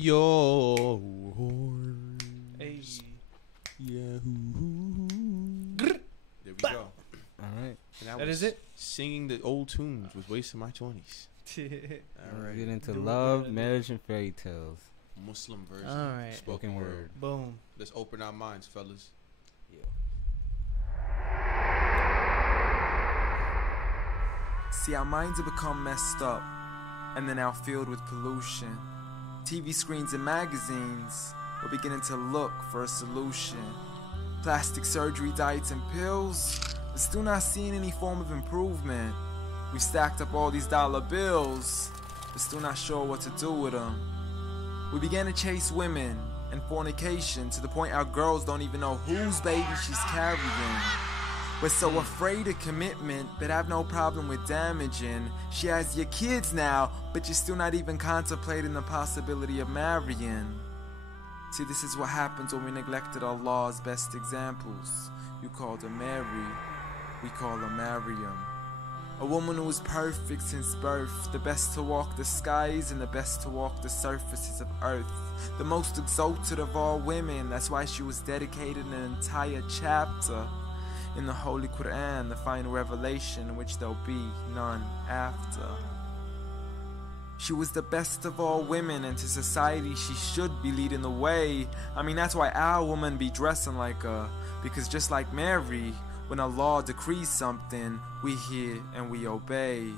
your horns. Hey. Yeah. There we go. All right. That is it? Singing the old tunes was wasting my 20s. All right. Get into love, marriage, and fairy tales. Muslim version. All right. Spoken word. Boom. Let's open our minds, fellas. Yeah. See, our minds have become messed up, and they're now filled with pollution. TV screens and magazines, we're beginning to look for a solution. Plastic surgery, diets, and pills, but still not seeing any form of improvement. We've stacked up all these dollar bills, but still not sure what to do with them. We began to chase women and fornication to the point our girls don't even know whose baby she's carrying. We're so afraid of commitment, but have no problem with damaging. She has your kids now, but you're still not even contemplating the possibility of marrying. See, this is what happens when we neglected Allah's best examples. You called her Mary, we call her Maryam. A woman who was perfect since birth, the best to walk the skies and the best to walk the surfaces of earth. The most exalted of all women, that's why she was dedicated an entire chapter in the Holy Quran, the final revelation in which there'll be none after. She was the best of all women, and to society she should be leading the way. I mean, that's why our women be dressing like her, because just like Mary, when Allah decrees something, we hear and we obey.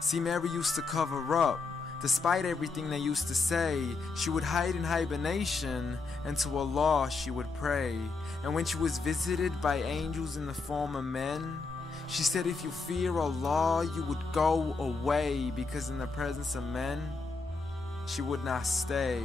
See, Mary used to cover up. Despite everything they used to say, she would hide in hibernation, and to Allah she would pray. And when she was visited by angels in the form of men, she said if you fear Allah, you would go away, because in the presence of men, she would not stay.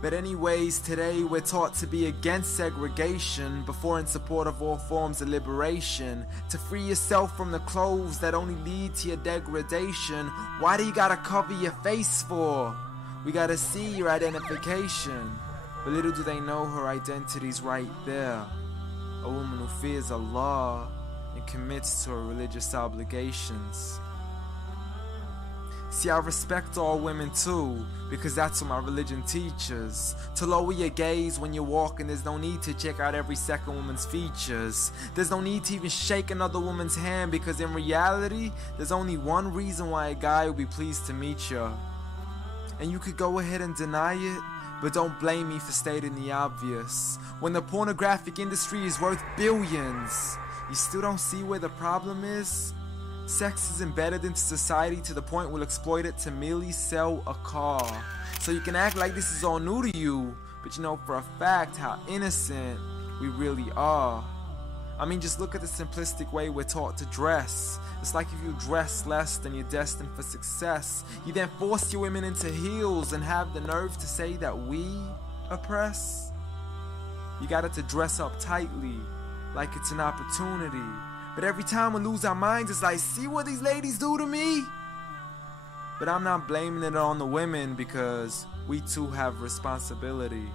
But anyways, today we're taught to be against segregation before in support of all forms of liberation. To free yourself from the clothes that only lead to your degradation. Why do you gotta cover your face for? We gotta see your identification. But little do they know her identity's right there. A woman who fears Allah and commits to her religious obligations. See, I respect all women too, because that's what my religion teaches. To lower your gaze when you're walking, there's no need to check out every second woman's features. There's no need to even shake another woman's hand, because in reality, there's only one reason why a guy would be pleased to meet you. And you could go ahead and deny it, but don't blame me for stating the obvious. When the pornographic industry is worth billions, you still don't see where the problem is? Sex is embedded into society to the point we'll exploit it to merely sell a car. So you can act like this is all new to you, but you know for a fact how innocent we really are. I mean, just look at the simplistic way we're taught to dress. It's like if you dress less, then you're destined for success. You then force your women into heels and have the nerve to say that we oppress. You got it to dress up tightly, like it's an opportunity. But every time we lose our minds, it's like, see what these ladies do to me? But I'm not blaming it on the women, because we too have responsibility.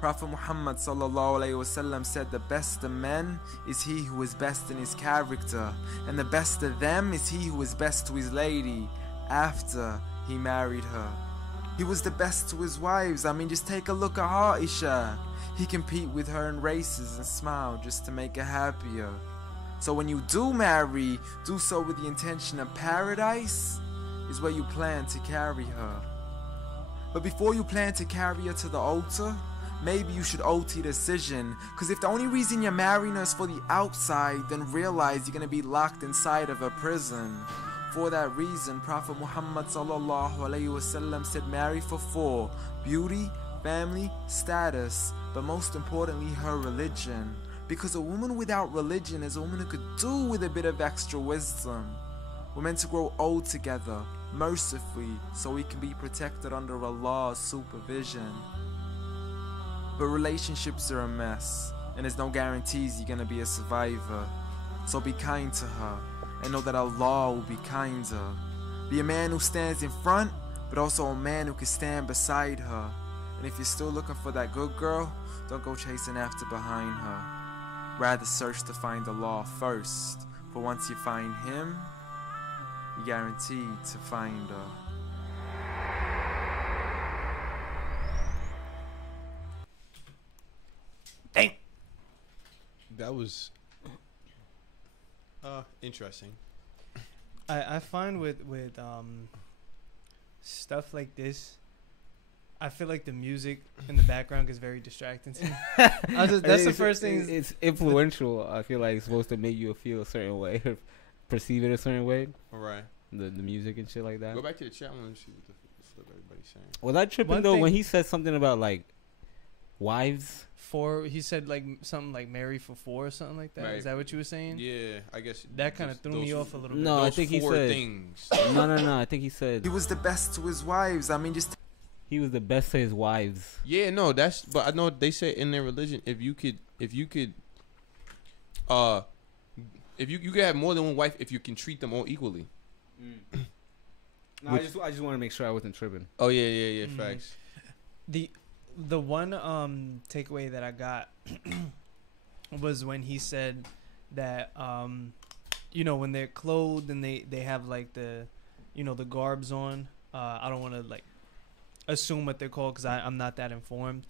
Prophet Muhammad ﷺ said the best of men is he who is best in his character, and the best of them is he who is best to his lady after he married her. He was the best to his wives. I mean, just take a look at Aisha. He compete with her in races and smile just to make her happier. So when you do marry, do so with the intention of paradise is where you plan to carry her. But before you plan to carry her to the altar, maybe you should alter your decision. Because if the only reason you're marrying her is for the outside, then realize you're going to be locked inside of a prison. For that reason, Prophet Muhammad ﷺ said marry for 4: beauty, family, status, but most importantly her religion. Because a woman without religion is a woman who could do with a bit of extra wisdom. We're meant to grow old together, mercifully, so we can be protected under Allah's supervision. But relationships are a mess, and there's no guarantees you're gonna be a survivor. So be kind to her, and know that Allah will be kinder. Be a man who stands in front, but also a man who can stand beside her. And if you're still looking for that good girl, don't go chasing after behind her. Rather search to find Allah first, for once you find Him, you're guaranteed to find her. that was interesting. I find with stuff like this, I feel like the music in the background is very distracting to me. That's the first thing. It's influential. I feel like it's supposed to make you feel a certain way or perceive it a certain way. All right. The music and shit like that. Go back to the chat room and see what the flip everybody's saying. Was I tripping though when he said something about like wives? He said like something like marry for 4 or something like that. Right. Is that what you were saying? Yeah, I guess that kind of threw me off a little bit. No, those I think he said things. No. I think he said he was the best to his wives. I mean, just he was the best to his wives. Yeah, no, but I know they say in their religion if you could have more than one wife if you can treat them all equally. No, I just want to make sure I wasn't tripping. Oh yeah, facts. The one takeaway that I got was when he said that when they're clothed and they have like the the garbs on. I don't want to like assume what they're called because I'm not that informed.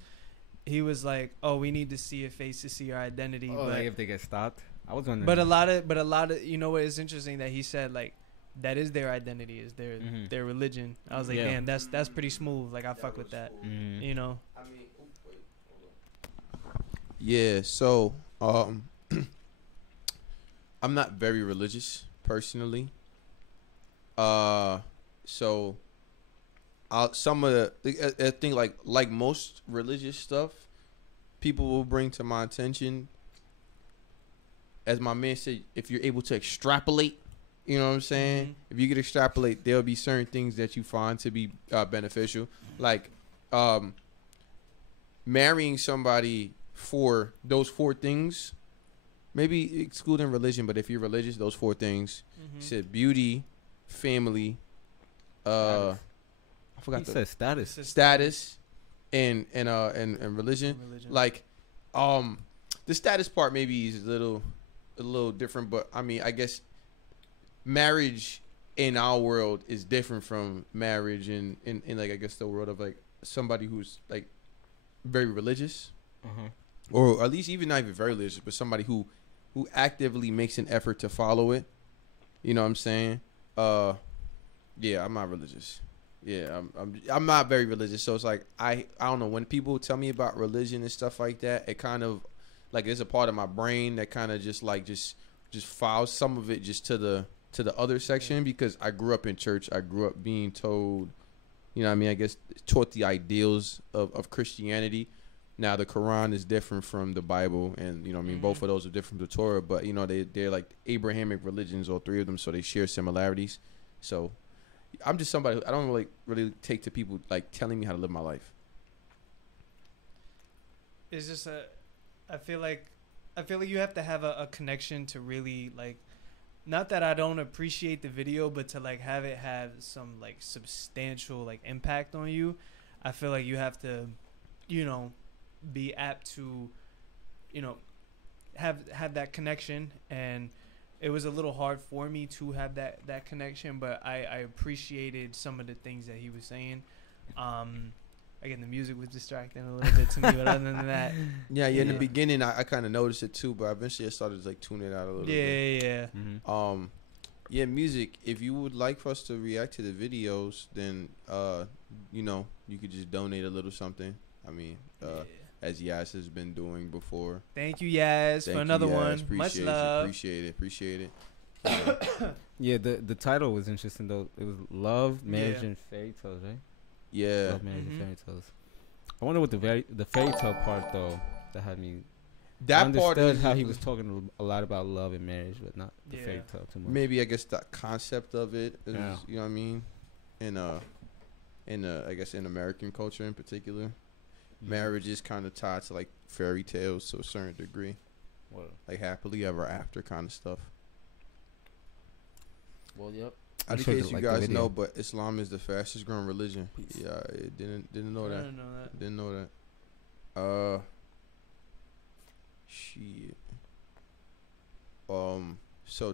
He was like, "Oh, we need to see your face to see your identity." Oh, but like if they get stopped, I was wondering. But a lot of what is interesting that he said like that is their identity, is their religion. I was like, damn, that's pretty smooth. Like I fuck with that. Mm-hmm. I mean, yeah. So, I'm not very religious personally. So, some of the I think like most religious stuff, people will bring to my attention. As my man said, if you're able to extrapolate. You know what I'm saying? Mm-hmm. If you could extrapolate, there'll be certain things that you find to be beneficial. Like marrying somebody for those 4 things, maybe excluding religion, but if you're religious, those 4 things. He said beauty, family, I forgot said status. Status and religion. Like the status part maybe is a little different, but I mean, I guess marriage in our world is different from marriage in like I guess the world of like somebody who's like very religious, or at least even not even very religious, but somebody who actively makes an effort to follow it. You know what I'm saying? Yeah, I'm not religious. Yeah, I'm not very religious. So it's like I don't know, when people tell me about religion and stuff like that, it kind of like there's a part of my brain that kind of just files some of it just to the other section because I grew up in church. I grew up being told, you know what I mean, I guess taught the ideals of Christianity. Now the Quran is different from the Bible, and you know what I mean, both of those are different from the Torah, but you know they're like Abrahamic religions, all 3 of them, so they share similarities. So I'm just somebody who I don't really take to people like telling me how to live my life. It's just I feel like you have to have a connection to really like, not that I don't appreciate the video, but to like have it have some like substantial like impact on you. I feel like you have to, be apt to, have that connection. And it was a little hard for me to have that connection, but I appreciated some of the things that he was saying. Again, the music was distracting a little bit to me, but other than that, yeah. In the beginning, I kind of noticed it too, but eventually I started to like tune it out a little bit. Yeah. Mm-hmm. Yeah, music. If you would like for us to react to the videos, then you could just donate a little something. I mean, as Yas has been doing before. Thank you, Yas, for another one. Much love. Appreciate it. Yeah, the title was interesting though. It was Love, Marriage, and Fairy Tales, right? Yeah. Love, Marriage, and Fairy Tales. I wonder what the fairy tale part though that had me. That I understood part is how he was talking a lot about love and marriage, but not the fairy tale too much. Maybe I guess the concept of it is, you know what I mean, in I guess in American culture in particular, marriage is kind of tied to like fairy tales to a certain degree, like happily ever after kind of stuff. Well, yep. In case you guys know, but Islam is the fastest growing religion. Yeah, I didn't know that. I didn't know that. Didn't know that. Shit. So